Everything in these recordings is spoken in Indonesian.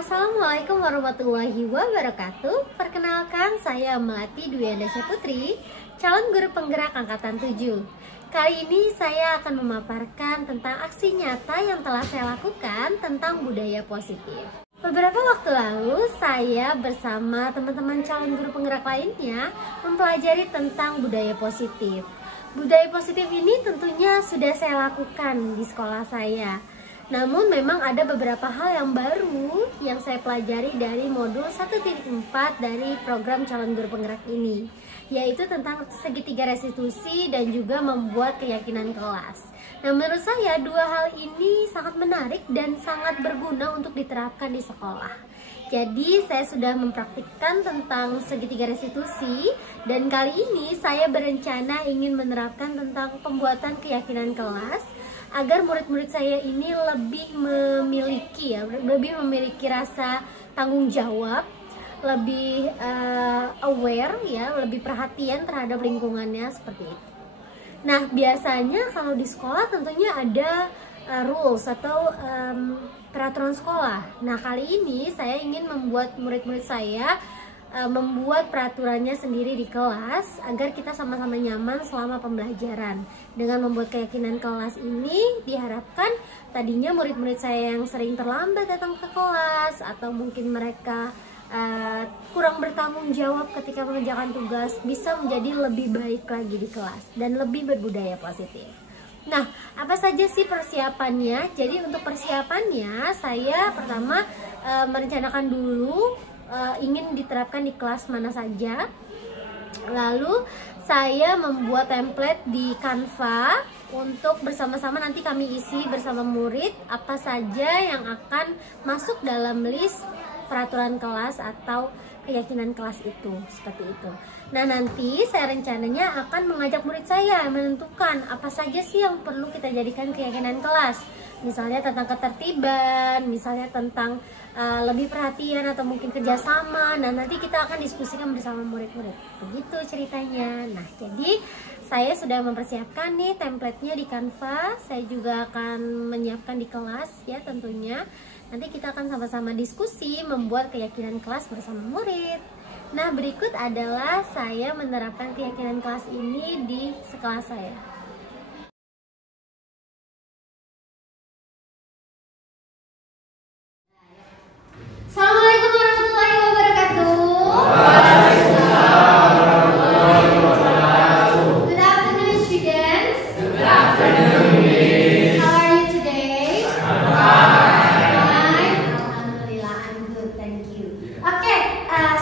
Assalamualaikum warahmatullahi wabarakatuh. Perkenalkan, saya Melati Dwi Andasya Putri, calon guru penggerak angkatan 7. Kali ini saya akan memaparkan tentang aksi nyata yang telah saya lakukan tentang budaya positif. Beberapa waktu lalu, saya bersama teman-teman calon guru penggerak lainnya mempelajari tentang budaya positif. Budaya positif ini tentunya sudah saya lakukan di sekolah saya. Namun memang ada beberapa hal yang baru yang saya pelajari dari modul 1.4 dari program calon guru penggerak ini, yaitu tentang segitiga restitusi dan juga membuat keyakinan kelas. Nah, menurut saya dua hal ini sangat menarik dan sangat berguna untuk diterapkan di sekolah. Jadi saya sudah mempraktikkan tentang segitiga restitusi dan kali ini saya berencana ingin menerapkan tentang pembuatan keyakinan kelas agar murid-murid saya ini lebih memiliki rasa tanggung jawab, lebih aware ya, lebih perhatian terhadap lingkungannya seperti itu. Nah, biasanya kalau di sekolah tentunya ada rules atau peraturan sekolah. Nah, kali ini saya ingin membuat murid-murid saya membuat peraturannya sendiri di kelas agar kita sama-sama nyaman selama pembelajaran. Dengan membuat keyakinan kelas ini diharapkan tadinya murid-murid saya yang sering terlambat datang ke kelas atau mungkin mereka kurang bertanggung jawab ketika mengerjakan tugas bisa menjadi lebih baik lagi di kelas dan lebih berbudaya positif. Nah, apa saja sih persiapannya? Jadi untuk persiapannya saya pertama merencanakan dulu ingin diterapkan di kelas mana saja. Lalu saya membuat template di Canva untuk bersama-sama nanti kami isi bersama murid apa saja yang akan masuk dalam list peraturan kelas atau keyakinan kelas itu, seperti itu. Nah, nanti saya rencananya akan mengajak murid saya menentukan apa saja sih yang perlu kita jadikan keyakinan kelas. Misalnya tentang ketertiban, misalnya tentang lebih perhatian atau mungkin kerjasama. Nah, nanti kita akan diskusikan bersama murid-murid. Begitu ceritanya. Nah, jadi saya sudah mempersiapkan nih template-nya di Canva. Saya juga akan menyiapkan di kelas ya tentunya. Nanti kita akan sama-sama diskusi membuat keyakinan kelas bersama murid. Nah, berikut adalah saya menerapkan keyakinan kelas ini di sekolah saya. Assalamualaikum warahmatullahi wabarakatuh. Good afternoon, students. Good afternoon. How are you today? Fine. Alhamdulillah, I'm good, thank you. Oke,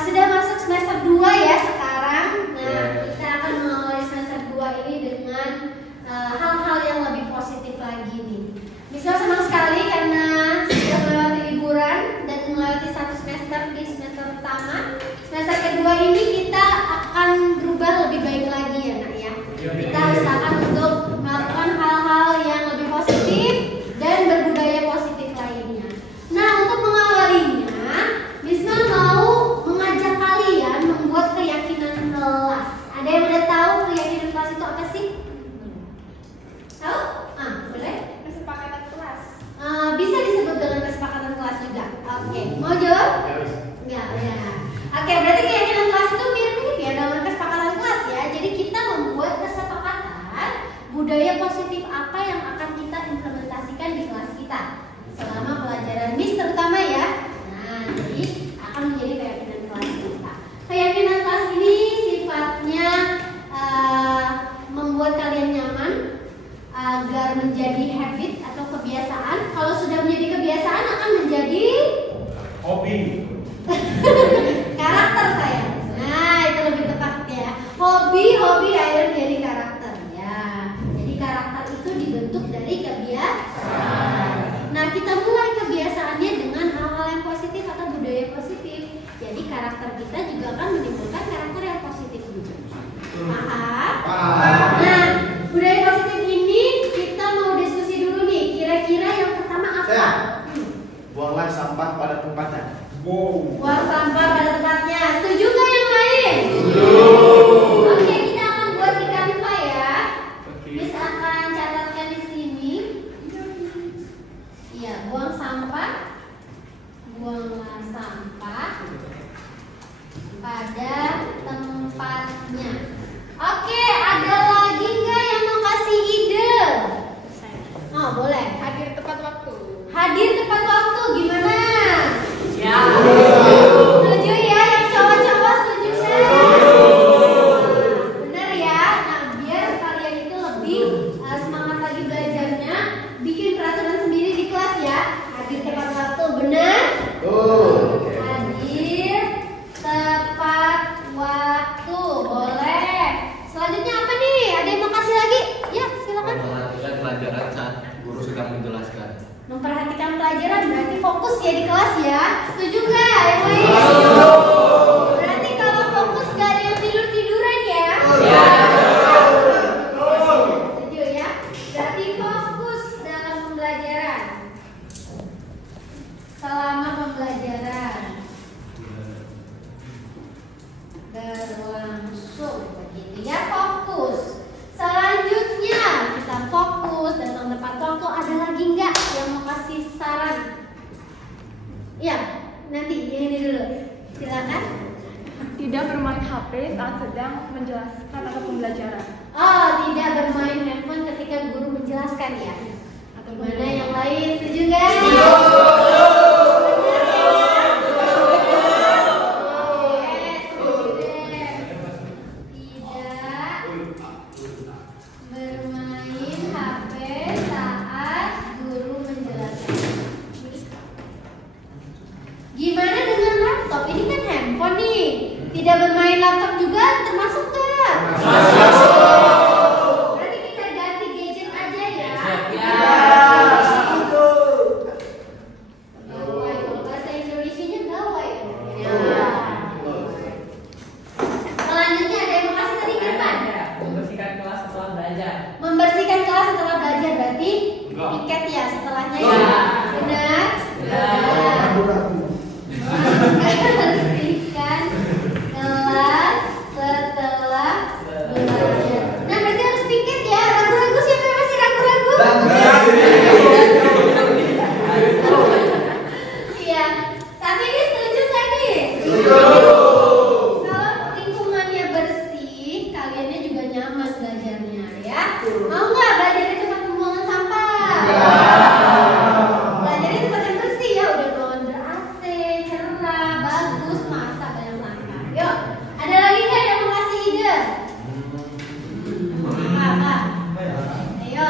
sudah masuk semester 2 ya sekarang. Nah, kita akan mengawali semester 2 ini dengan hal-hal yang lebih positif lagi nih. Bisa senang sekali karena sudah melewati liburan dan melewati satu semester di semester pertama. Semester kedua ini kita akan berubah lebih baik lagi ya nak ya. Kita usahakan untuk melakukan hal-hal yang lebih positif dan berbudaya positif lainnya. Nah, untuk mengawalinya, Misma mau mengajak kalian membuat keyakinan kelas. Ada yang udah tahu keyakinan kelas itu apa sih? Tahu? Boleh? Kesepakatan kelas. Bisa disebut dengan kesepakatan kelas juga. Oke, mau jawab? Enggak, ya. Oke, berarti keyakinan kelas itu mirip-mirip ya dengan kesepakatan kelas ya. Jadi kita membuat kesepakatan budaya positif apa yang akan kita implementasikan di kelas kita selama pelajaran MIS terutama ya. Nah, jadi akan menjadi keyakinan kelas kita. Keyakinan kelas ini sifatnya membuat kalian nyaman agar menjadi habit atau kebiasaan. Kalau sudah menjadi kebiasaan akan menjadi hobi. Karakter saya. Nah, itu lebih tepat ya. Hobi akhirnya menjadi karakter ya. Jadi karakter itu dibentuk dari kebiasaan. Nah, kita mulai kebiasaannya dengan hal-hal yang positif atau budaya positif. Jadi karakter kita juga akan menimbulkan karakter yang positif juga. Paham? Nah, budaya positif ini kita mau diskusi dulu nih. Kira-kira yang pertama apa? Buanglah sampah pada tempatnya. Buang sampah pada tempatnya. Setuju nggak yang lain? Setuju. Oke, kita akan buat di Canva ya. Bisa akan catatkan di sini. Iya, buang sampah, buanglah pelajaran saat guru sedang menjelaskan. Memperhatikan pelajaran berarti fokus ya di kelas ya. Setuju nggak yang lain? Berarti kalau fokus gak ada yang tidur-tiduran ya? Setuju ya? Berarti fokus dalam pembelajaran. Selama pembelajaran berlangsung begitu ya, fokus. Selanjutnya kita fokus datang tepat waktu. Ada lagi nggak yang mau kasih saran? Ya, nanti ini dulu. Silakan. Tidak bermain HP saat sedang menjelaskan atau pembelajaran. Oh, tidak bermain handphone ketika guru menjelaskan ya. Atau mana yang lain? Setuju nggak? Gimana dengan laptop? Ini kan handphone nih. Tidak bermain laptop juga termasuk nggak? Berarti kita ganti gadget aja ya. Gawai, kalau bahasa Indonesianya gawai. Selanjutnya ada yang mau kasih tadi Irfan? Membersihkan kelas setelah belajar. Membersihkan kelas setelah belajar berarti tiket ya setelahnya ya. Benar? Membersihkan kelas setelah belajar. Nah berarti harus piket ya. Ragu-ragu, siapa yang masih ragu-ragu? Iya. Tapi ini setuju nggak nih? Kalau lingkungannya bersih, kaliannya juga nyaman belajarnya ya. Mau nggak belajar di tempat pembuangan sampah? Belajar di tempat yang bersih ya. Udah ruangan ber-AC, cerah, bagus, masa banyak sampah. Yuk, ada lagi nggak yang mau kasih ide? Apa? Ayo,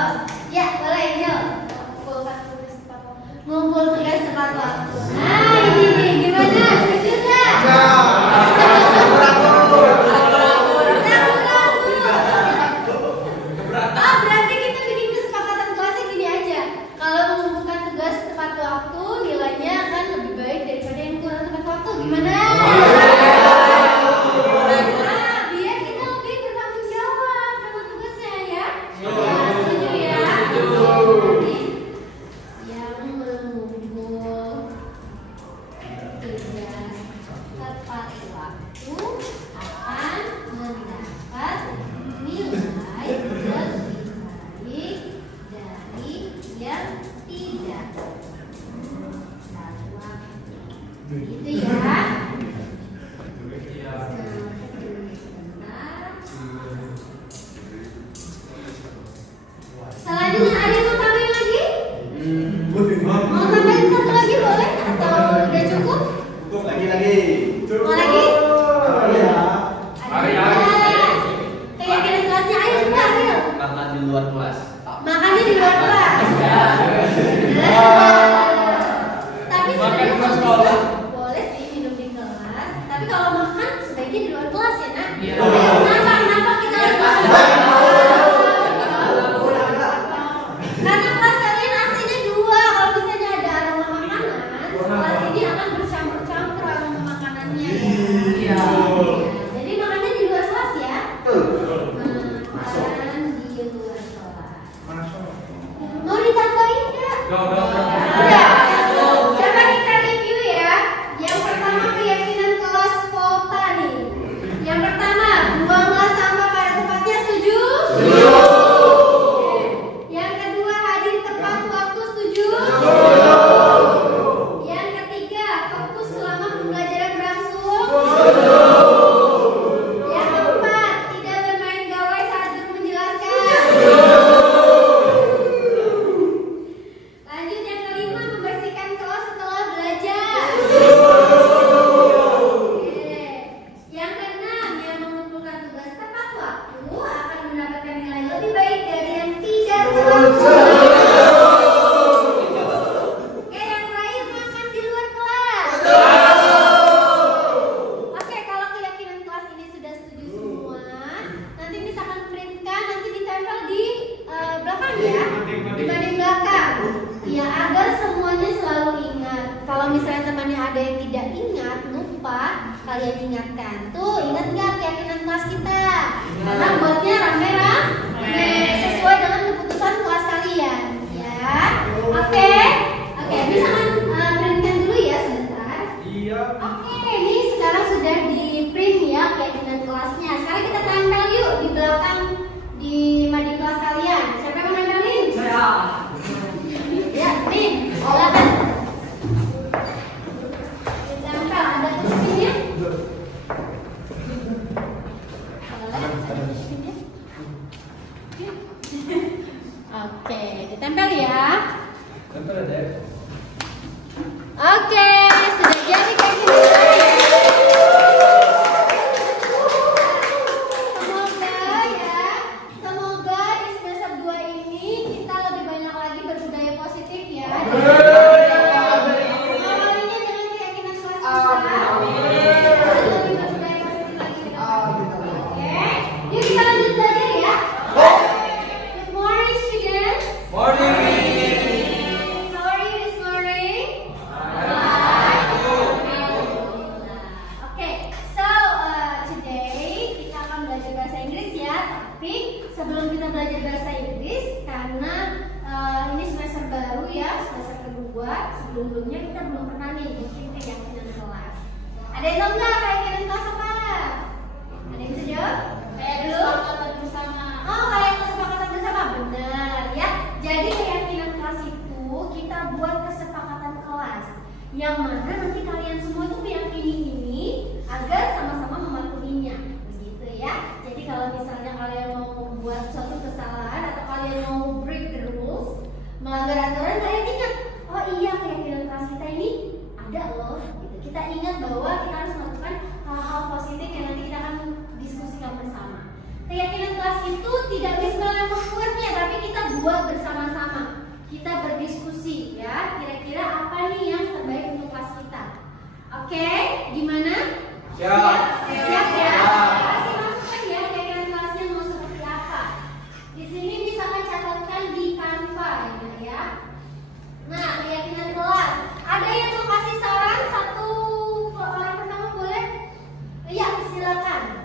ya boleh yuk. Ngumpul tugas tepat waktu. Nah ini nih, gimana? Setuju nggak? Oh, berarti kita bikin kesepakatan kelasnya gini aja. Kalau mengumpulkan tugas tepat waktu, nilainya akan lebih baik daripada yang kurang tepat waktu. Gimana? Biar kita lebih bertanggung jawab sama tugasnya ya. Setuju ya? Jadi, yang mengumpul tugas tepat waktu akan mendapat nilai lebih baik dari yang tidak tepat waktu. Gitu ya. Selanjutnya ada yang mau tambahin lagi? Mau tambahin satu lagi boleh? Atau udah cukup? Lagi. Mau lagi? Mari. Kayak kira kelasnya ayo coba ayo. Makan di luar kelas. Makannya di luar kelas. Tapi sebenarnya Makan di kalau sekolah. bisa, boleh sih minum di kelas. Tapi kalau makan sebaiknya di luar kelas ya nak. Iya. Kenapa kita harus makan? Karena kelas kalian AC-nya 2. Kalau misalnya ada aroma makanan, kelas ini akan bercampur-campur aroma makanannya ya. Iya. Jadi makannya di luar kelas ya. Makan di luar kelas. Mau ditambahin nggak? Udah. Coba kita review ya. Yang pertama keyakinan kelas Volta nih. Yang pertama, buanglah sampah pada tempatnya, setuju? Yang kedua, hadir tepat waktu, setuju? Yang ketiga, fokus selama pembelajaran berlangsung. Yang keempat, tidak bermain gawai saat guru menjelaskan. Lanjut yang kelima, membersihkan kelas setelah belajar. Oke. Yang keenam, yang mengumpulkan tugas tepat waktu akan mendapatkan nilai lebih baik dari yang tidak tepat waktu. ada yang tidak ingat, lupa, kalian ingatkan. Tuh, ingat nggak keyakinan kelas kita? Karena buatnya rame-rame sesuai dengan keputusan kelas kalian, ya. Oke, bisa kan printkan dulu ya sebentar. Iya. Oke, ini sekarang sudah di print ya keyakinan kelasnya. Sekarang kita tempel yuk di belakang di mading kelas kalian. Siapa yang mau nempelin? Saya. Ya, nih, silakan. Ditempel, ada tulisannya? Oke, ditempel ya. Tempel ada. Oke, sudah jadi kayak gini. Semoga di semester 2 ini kita lebih banyak lagi berbudaya positif ya. Awalnya dengan keyakinan kelas kita. Lebih berbudaya positif lagi ke depan. Oke, yuk kita lanjut belajar ya. Good morning students. Morning. How are you this morning? Oke, so today kita akan belajar bahasa Inggris ya. Tapi sebelum kita belajar bahasa Inggris, karena ini semester baru ya, semester kedua, sebelumnya kita belum pernah nih bikin keyakinan kelas. Ada yang tahu nggak keyakinan kelas apa? Ada yang bisa jawab? Kayak kesepakatan bersama. Oh, kayak kesepakatan bersama, benar ya. Jadi keyakinan kelas itu kita buat kesepakatan kelas yang mana nanti kalian semua itu meyakini ini agar sama-sama mematuhinya, begitu ya. Jadi kalau misalnya kalian mau membuat suatu kesalahan atau kalian mau break the rules, melanggar aturan, kalian ingat, oh iya keyakinan kelas kita ini ada loh. Gitu. Kita ingat bahwa kita harus melakukan hal-hal positif yang nanti kita akan diskusikan bersama. Keyakinan kelas itu tidak bisa membuatnya, tapi kita buat bersama-sama. Kita berdiskusi ya, kira-kira apa nih yang terbaik untuk kelas kita. Oke, gimana? Siap. Siap ya. Kasih masukan ya keyakinan kelasnya mau seperti apa. Di sini misalkan catatkan di Canva ya. Nah, keyakinan kelas. Ada yang mau kasih saran satu orang pertama boleh? Iya, silakan.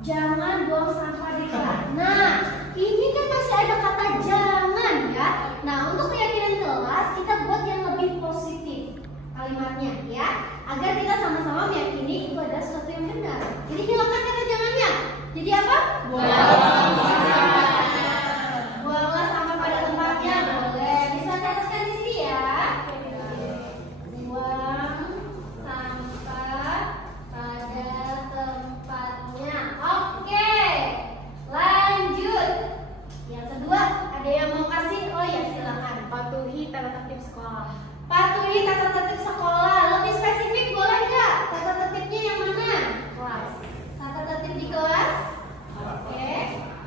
Jangan buang sampah di kelas. Nah, ini kan masih ada kata jangan ya. Nah, untuk keyakinan kelas kita buat yang lebih positif kalimatnya ya, agar kita sama-sama meyakini itu adalah sesuatu yang benar. Jadi hilangkan kata jangannya. Jadi apa? Buanglah sampah pada tempatnya. Boleh. Bisa catatkan di sini ya. Buang sampah pada tempatnya. Oke, lanjut. Yang kedua, ada yang mau kasih? Oh ya, silakan. Patuhi tata tertib sekolah. Patuhi tata tertib sekolah. Lebih spesifik boleh nggak? Tata tertibnya yang mana? Kelas. Tata tertib di kelas. Oke.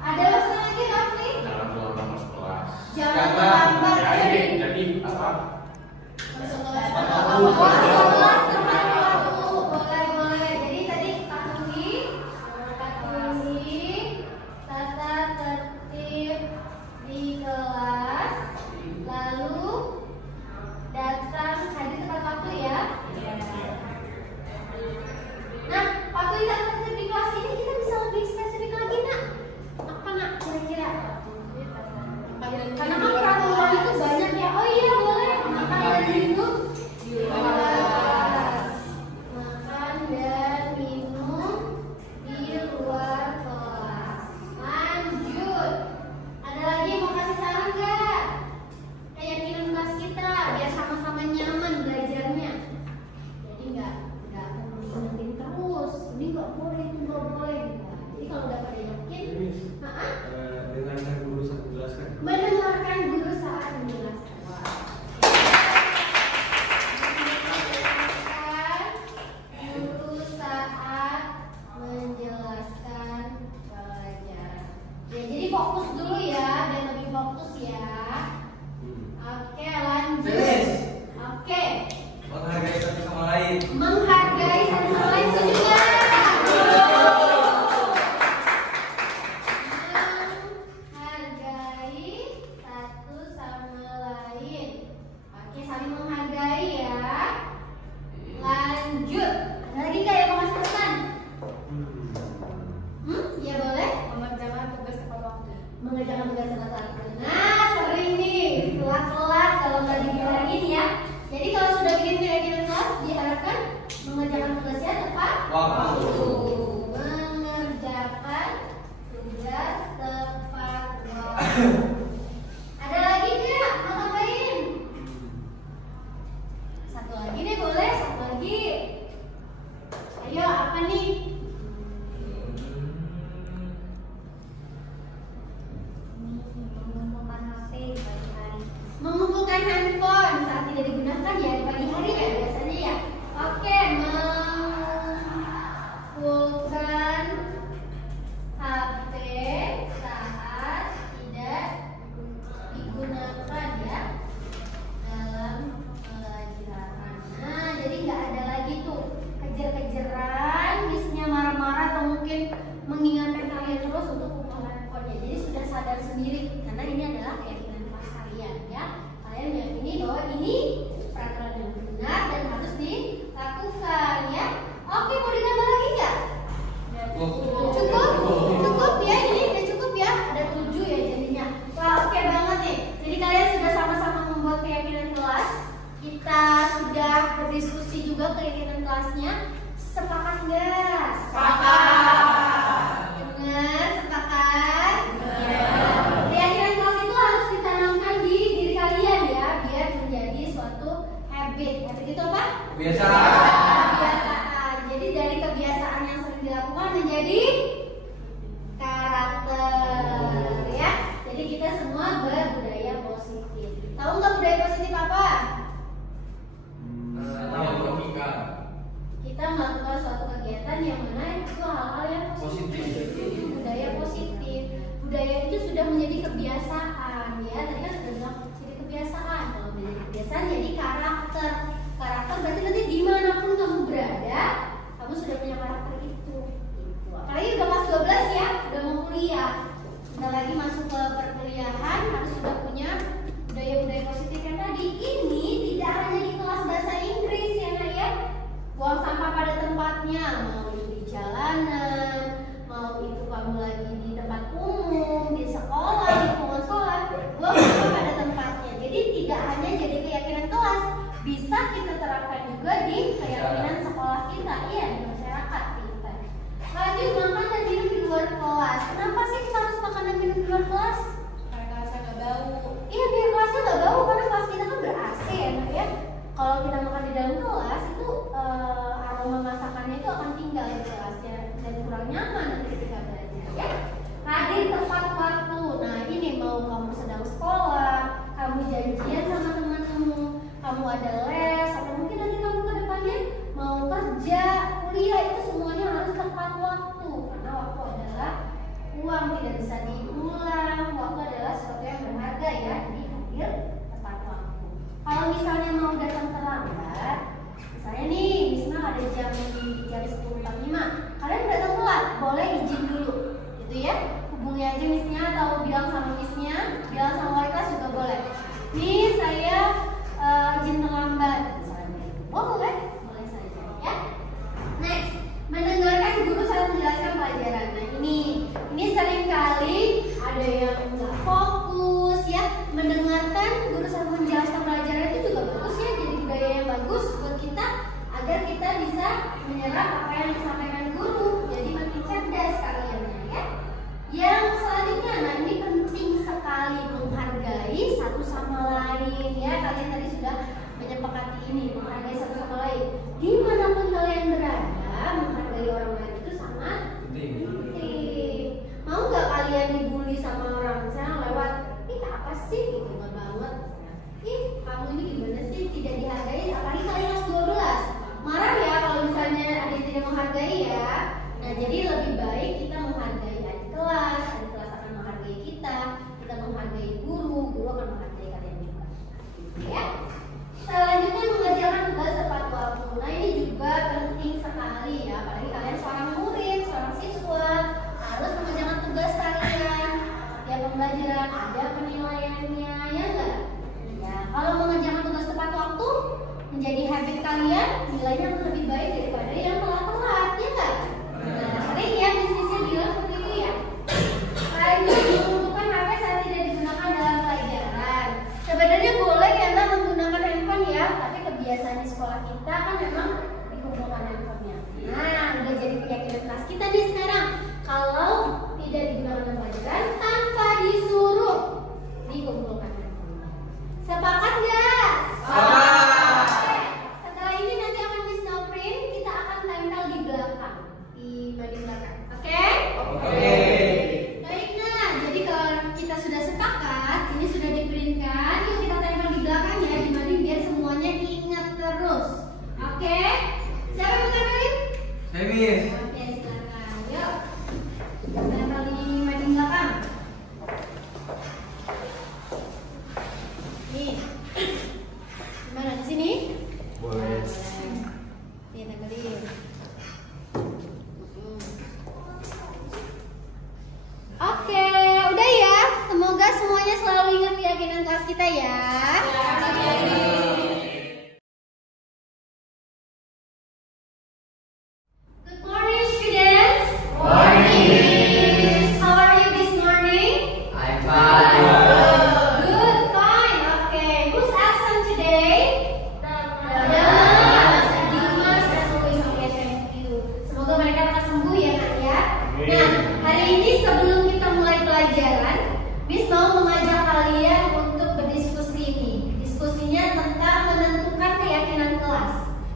Ada masalah lagi, Rafli? Jangan terlambat masuk kelas. Jangan terlambat. Jadi apa? Masuk kelas tepat waktu. Boleh. Jadi tadi patuhi tata tertib di kelas. Lalu datang hadir tepat waktu ya. Nah, patuhi tata tertib di kelas ini kita bisa lebih spesifik lagi nak. Apa nak kira-kira? Karena kan peraturan itu banyak ya. Oh iya boleh. Makanan minum. Ada lagi nggak? Mau tambahin? Satu lagi deh boleh, satu lagi. Ayo, apa nih? Mengumpulkan HP di pagi hari. Mengumpulkan handphone saat tidak digunakan ya di pagi hari ya biasanya ya. Oke, mengumpulkan HP saat tidak digunakan ya dalam pelajaran. Nah, jadi nggak ada lagi tuh kejar-kejaran, misnya marah-marah atau mungkin mengingatkan kalian terus untuk mengumpulkan handphonenya. Jadi sudah sadar sendiri karena ini adalah keyakinan kelas kalian ya. Kalian meyakini bahwa ini peraturan yang benar dan harus dilakukan ya. Oke, mau ditambah lagi nggak? Cukup ya, ini udah cukup ya. Ada 7 ya jadinya. Wah, oke banget nih. Jadi kalian sudah sama-sama membuat keyakinan kelas. Kita sudah berdiskusi juga keyakinan kelasnya. Sepakat nggak? Sepakat. Benar, sepakat? Keyakinan kelas itu harus ditanamkan di diri kalian ya, biar menjadi suatu habit. Habit itu apa? Kebiasaan. Jadi dari kebiasaan yang sering dilakukan menjadi karakter ya. Jadi kita semua berbudaya positif. Tahu nggak budaya positif apa? Kita melakukan suatu kegiatan yang mana itu hal-hal yang positif. Itu budaya positif. Budaya itu sudah menjadi kebiasaan ya. Tadi kan sudah bilang jadi kebiasaan. Kalau menjadi kebiasaan jadi karakter. Karakter berarti nanti dimanapun kamu berada, kamu sudah punya karakter itu. Apalagi udah kelas 12 ya, udah mau kuliah. Kita lagi masuk ke perkuliahan harus sudah punya budaya-budaya positif yang tadi. Ini tidak hanya di kelas bahasa Inggris ya nak ya. Buang sampah pada tempatnya, mau itu di jalanan, mau itu kamu lagi di tempat umum, di sekolah, di lingkungan sekolah, buang sampah pada tempatnya. Jadi tidak hanya jadi keyakinan kelas, bisa kita terapkan juga di keyakinan sekolah kita, iya di masyarakat kita. Lanjut, makan dan minum di luar kelas. Kenapa sih kita harus makan dan minum di luar kelas? Karena kelasnya nggak bau. Iya, biar kelasnya nggak bau karena kelas kita kan ber-AC ya. Kalau kita makan di dalam kelas itu aroma masakannya itu akan tinggal di kelas ya, dan kurang nyaman nanti ketika belajar ya. Hadir tepat waktu. Nah ini mau kamu sedang sekolah, kamu janjian sama teman-teman, kamu ada les atau mungkin nanti kamu ke depannya mau kerja, kuliah, itu semuanya harus tepat waktu karena waktu adalah uang, tidak bisa diulang. Waktu adalah sesuatu yang berharga ya. Jadi hadir tepat waktu. Kalau misalnya mau datang terlambat, misalnya nih Misma ada jam 10.45, kalian datang telat, boleh izin dulu gitu ya. Hubungi aja misnya atau bilang sama misnya, bilang sama wali kelas juga boleh. Nih saya izin terlambat misalnya. Boleh saja ya. Next, mendengarkan guru saat menjelaskan pelajaran. Nah ini sering kali ada yang nggak fokus ya. Mendengarkan guru saat menjelaskan pelajaran itu juga bagus ya, jadi budaya yang bagus buat kita agar kita bisa menyerap apa yang disampaikan guru. Jadi makin cerdas kalian ya. Yang selanjutnya, nah ini penting sekali menghargai satu sama lain ya. Kalian tadi sudah menyepakati ini, menghargai satu sama lain. Dimanapun kalian berada, menghargai orang lain itu sangat penting. Mau nggak kalian dibully sama orang misalnya lewat, ih apa sih gitu, nggak banget. Ih kamu ini gimana sih, tidak dihargai. Apalagi kalian kelas 12, marah ya kalau misalnya ada yang tidak menghargai ya. Nah jadi lebih baik kita menghargai adik kelas akan menghargai kita menghargai guru akan menghargai kalian juga ya. Selanjutnya mengerjakan tugas tepat waktu. Nah ini juga penting sekali ya, apalagi kalian seorang murid, seorang siswa harus mengerjakan tugas kalian. Setiap pembelajaran ada penilaiannya ya enggak? Ya, kalau mengerjakan tugas tepat waktu menjadi habit kalian, nilainya akan lebih baik daripada yang telat-telat ya enggak? Nah, sering ya bisnisnya bilang seperti itu ya. Lanjut, mengumpulkan HP saat tidak digunakan dalam pelajaran. Sebenarnya boleh ya nak menggunakan handphone ya, tapi kebiasaan di sekolah kita kan memang dikumpulkan handphonenya. Nah, udah jadi keyakinan kelas kita nih sekarang. Kalau tidak digunakan dalam pelajaran tanpa disuruh, didindingkan, yuk kita tempel di belakangnya, dimana biar semuanya ingat terus. Oke? Siapa yang mau tempelin? Saya Miss. Oke, silakan. Yuk. Kita tempel di mading belakang. Nih. Gimana di sini? Boleh. Nih, tempelin. Oke, udah ya. Semoga semuanya selalu ingat keyakinan kelas kita ya. Good morning, students. Morning. How are you this morning? I'm fine. Good, fine. Okay. Who's absent today? Dimas dan Louis. Oke, thank you. Semoga mereka akan sembuh ya, Nak ya. Nah, hari ini sebelum kita mulai pelajaran, Miss mau mengajak kalian untuk berdiskusi nih. Diskusinya tentang menentukan keyakinan kelas.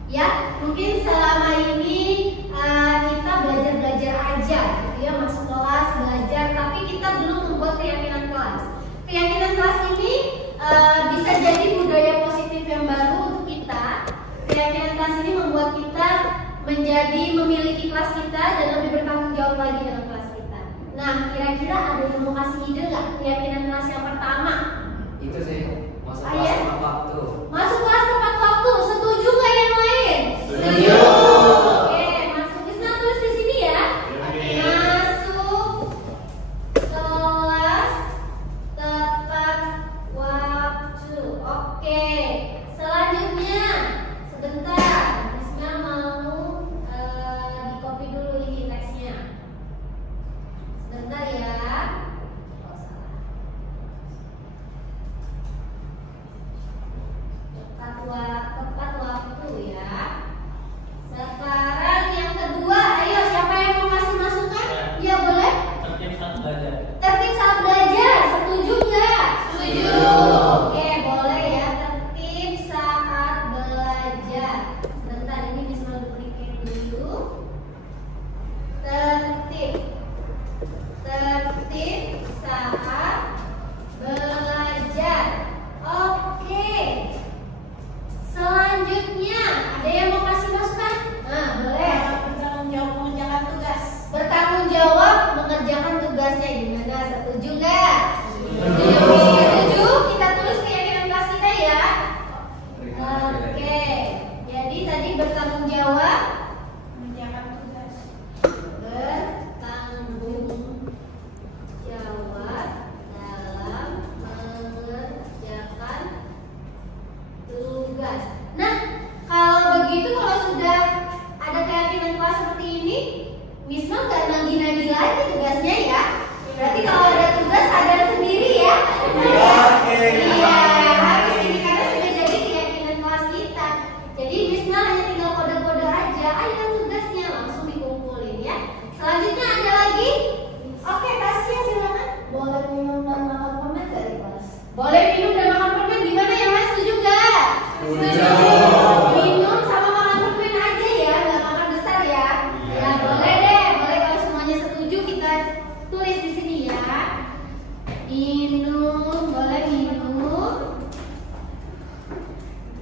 Ya, mungkin selama ini kita belajar aja, gitu ya, masuk kelas belajar, tapi kita belum membuat keyakinan kelas. Keyakinan kelas ini bisa jadi budaya positif yang baru untuk kita. Keyakinan kelas ini membuat kita menjadi memiliki kelas kita dan lebih bertanggung jawab lagi dalam kelas kita. Nah, kira-kira ada yang mau kasih ide nggak keyakinan kelas yang pertama? Itu sih masuk Ah, kelas ya? tepat waktu. Masuk kelas tepat waktu. Setuju nggak yang lain? Setuju. Oke, masuk. Bisa tulis di sini ya. Masuk kelas tepat waktu. Oke. Selanjutnya, sebentar. Misna mau di copy dulu ini teksnya. Sebentar ya. Oh, salah. Tepat waktu ya. Sekarang yang kedua, ayo siapa yang mau kasih masukan? Ya boleh. Tertib saat belajar. Tertib saat belajar, setuju nggak? Setuju. Oke, boleh ya. Tertib saat belajar. Bentar, ini bisa duplicate dulu. Tertib saat belajar. Oke. Selanjutnya, ada yang mau kasih masukan? Nah, boleh. Bertanggung jawab mengerjakan tugas. Bertanggung jawab mengerjakan tugasnya. Gimana? Setuju nggak? Setuju? Kita tulis keyakinan kelas kita ya. Oke. Jadi tadi bertanggung jawab Mengerjakan tugas. bertanggung jawab dalam mengerjakan tugas. Nah, kalau begitu, kalau sudah ada keyakinan kelas seperti ini, Miss mah nggak nagih-nagih lagi tugasnya ya. Berarti kalau ada tugas sadar sendiri ya. Iya, harus ini karena sudah jadi keyakinan kelas kita. Jadi Miss mah hanya tinggal kode-kode aja. Ayo tugasnya langsung dikumpulin ya. Selanjutnya ada lagi. Oke, Tasya silakan. Boleh minum dan makan permen dari kelas? Boleh minum dan makan permen. Gimana yang lain setuju nggak? Setuju. Minum sama makan permen aja ya, nggak makan besar ya. Ya boleh deh, boleh kalau semuanya setuju kita tulis di sini ya. Minum, boleh minum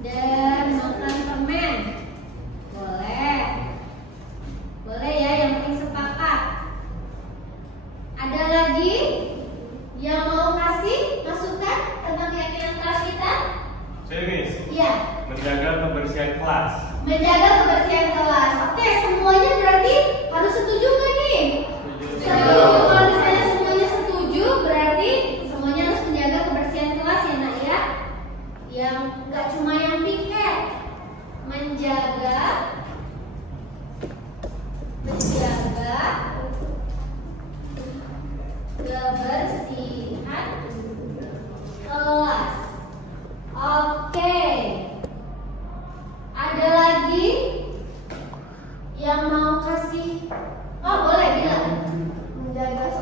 dan makan permen. Boleh. Boleh ya, yang penting sepakat. Ada lagi yang mau kasih masukan tentang keyakinan kelas kita? Saya Miss. Iya. Menjaga kebersihan kelas. Menjaga kebersihan kelas. Oke, semuanya berarti harus setuju nggak nih? Setuju. Kalau misalnya semuanya setuju, berarti semuanya harus menjaga kebersihan kelas ya, Nak ya. Yang nggak cuma yang piket, menjaga kebersihan kelas. Oke. Ada lagi yang mau kasih? Oh, boleh bilang. Menjaga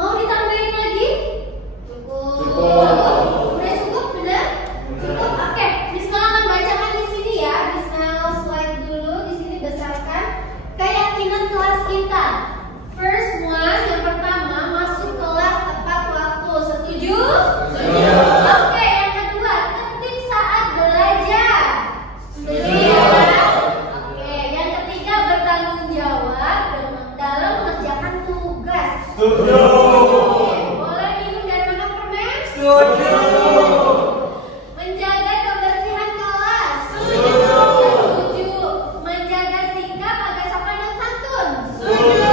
Mau ditambahin lagi? Cukup. Udah cukup, benar? Cukup. Oke, Bismillah akan bacakan di sini ya. Bismillah slide dulu di sini besarkan keyakinan kelas kita. First one, yang pertama masuk kelas tepat waktu. Setuju? Setuju. Oke, yang kedua tertib saat belajar. Setuju ya? Oke, yang ketiga bertanggung jawab dalam mengerjakan tugas. Setuju. Boleh minum dan makan permen? Setuju. Menjaga kebersihan kelas. Setuju. Setuju. Menjaga sikap agar sopan dan santun. Setuju.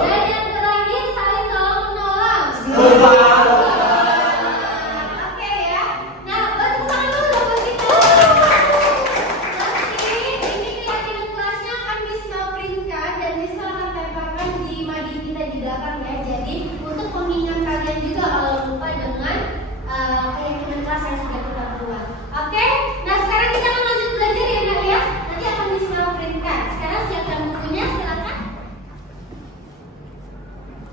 Dan yang terakhir saling tolong menolong. Setuju. Oke ya. Nah, bantu tangan dulu buat kita. Nanti ini keyakinan kelasnya akan Bismillah printkan dan Bismillah akan tempelkan di mading kita di belakang ya. Jadi untuk mengingat kalian juga kalau lupa dengan keyakinan kelas yang sudah kita buat. Oke. Nah sekarang kita akan lanjut belajar ya Nak ya. Nanti akan Bismillah printkan. Sekarang siapkan bukunya silakan.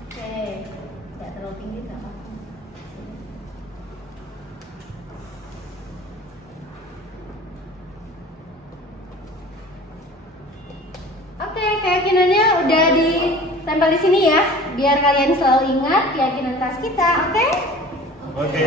Oke. Tidak terlalu tinggi tidak apa-apa. Oke, keyakinannya udah ditempel di sini ya, biar kalian selalu ingat keyakinan kelas kita, oke? Oke.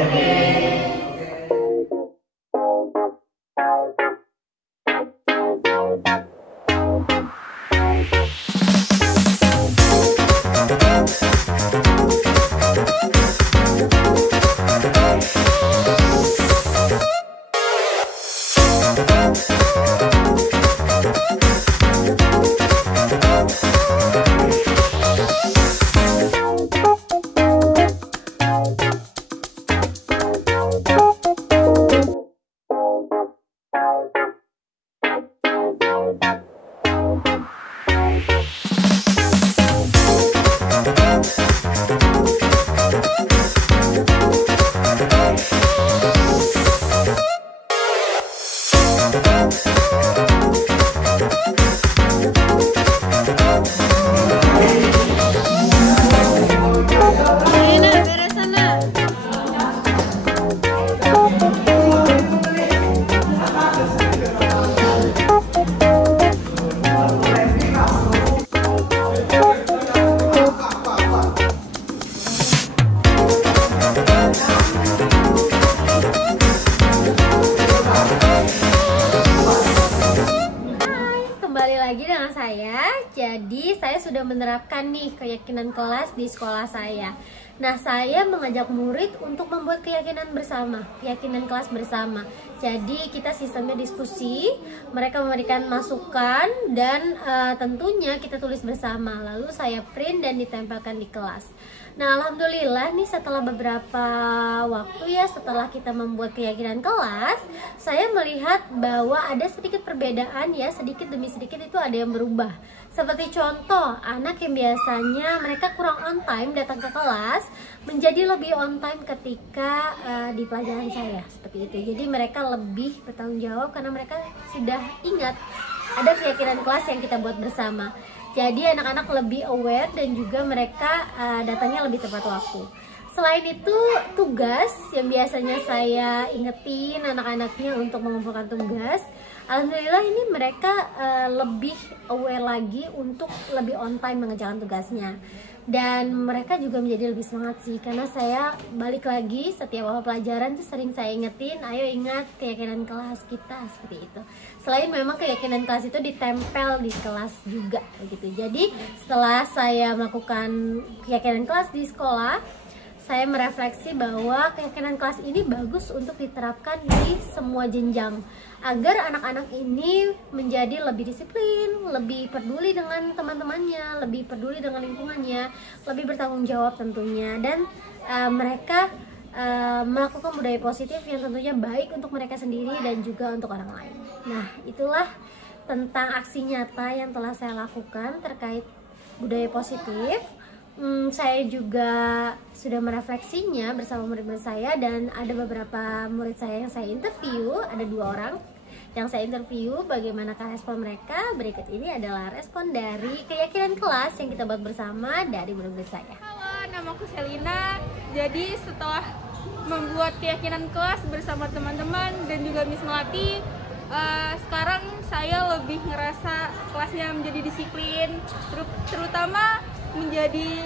Lagi dengan saya, jadi saya sudah menerapkan nih keyakinan kelas di sekolah saya. Nah, saya mengajak murid untuk membuat keyakinan bersama, keyakinan kelas bersama. Jadi kita sistemnya diskusi, mereka memberikan masukan dan tentunya kita tulis bersama. Lalu saya print dan ditempelkan di kelas. Nah, alhamdulillah nih setelah beberapa waktu ya, setelah kita membuat keyakinan kelas, saya melihat bahwa ada sedikit perbedaan ya, sedikit demi sedikit itu ada yang berubah. Seperti contoh, anak yang biasanya mereka kurang on time datang ke kelas, menjadi lebih on time ketika di pelajaran saya, seperti itu. Jadi mereka lebih bertanggung jawab karena mereka sudah ingat ada keyakinan kelas yang kita buat bersama. Jadi anak-anak lebih aware dan juga mereka datangnya lebih tepat waktu. Selain itu, tugas yang biasanya saya ingetin anak-anaknya untuk mengumpulkan tugas, alhamdulillah ini mereka lebih aware lagi untuk lebih on time mengerjakan tugasnya. Dan mereka juga menjadi lebih semangat sih, karena saya balik lagi setiap awal pelajaran tuh sering saya ingetin, ayo ingat keyakinan kelas kita, seperti itu. Selain memang keyakinan kelas itu ditempel di kelas juga begitu. Jadi setelah saya melakukan keyakinan kelas di sekolah, saya merefleksi bahwa keyakinan kelas ini bagus untuk diterapkan di semua jenjang agar anak-anak ini menjadi lebih disiplin, lebih peduli dengan teman-temannya, lebih peduli dengan lingkungannya, lebih bertanggung jawab tentunya, dan mereka melakukan budaya positif yang tentunya baik untuk mereka sendiri dan juga untuk orang lain. Nah, itulah tentang aksi nyata yang telah saya lakukan terkait budaya positif. Saya juga sudah merefleksinya bersama murid-murid saya, dan ada beberapa murid saya yang saya interview, ada 2 orang yang saya interview bagaimanakah respon mereka. Berikut ini adalah respon dari keyakinan kelas yang kita buat bersama dari murid-murid saya. Halo namaku Selina. Jadi setelah membuat keyakinan kelas bersama teman-teman dan juga Miss Melati, sekarang saya lebih ngerasa kelasnya menjadi disiplin, terutama menjadi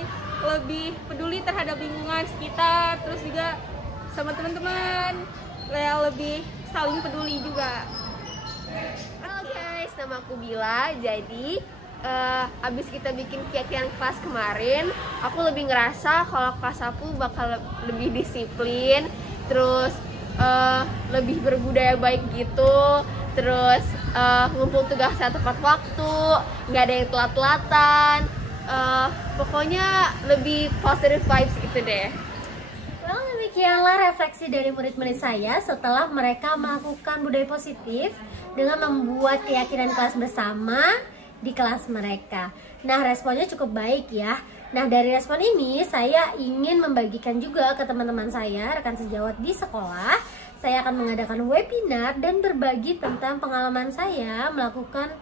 lebih peduli terhadap lingkungan sekitar, terus juga sama teman-teman, ya lebih saling peduli juga. Halo guys, nama aku Bila. Jadi abis kita bikin keyakinan kelas kemarin, aku lebih ngerasa kalau kelas aku bakal lebih disiplin, terus lebih berbudaya baik gitu, terus ngumpul tugasnya tepat waktu, nggak ada yang telat-telatan, pokoknya lebih positive vibes gitu deh. Well, demikianlah refleksi dari murid-murid saya setelah mereka melakukan budaya positif dengan membuat keyakinan kelas bersama di kelas mereka. Nah, responnya cukup baik ya. Nah, dari respon ini saya ingin membagikan juga ke teman-teman saya, rekan sejawat di sekolah. Saya akan mengadakan webinar dan berbagi tentang pengalaman saya melakukan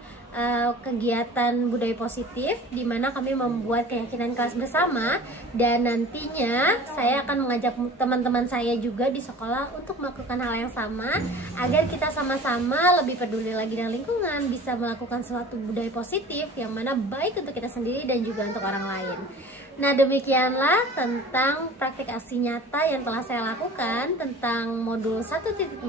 kegiatan budaya positif, di mana kami membuat keyakinan kelas bersama, dan nantinya saya akan mengajak teman-teman saya juga di sekolah untuk melakukan hal yang sama agar kita sama-sama lebih peduli lagi dengan lingkungan, bisa melakukan suatu budaya positif yang mana baik untuk kita sendiri dan juga untuk orang lain. Nah, demikianlah tentang praktik aksi nyata yang telah saya lakukan tentang modul 1.4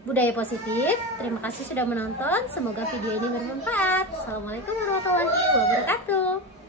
budaya positif. Terima kasih sudah menonton. Semoga video ini bermanfaat. Assalamualaikum warahmatullahi wabarakatuh.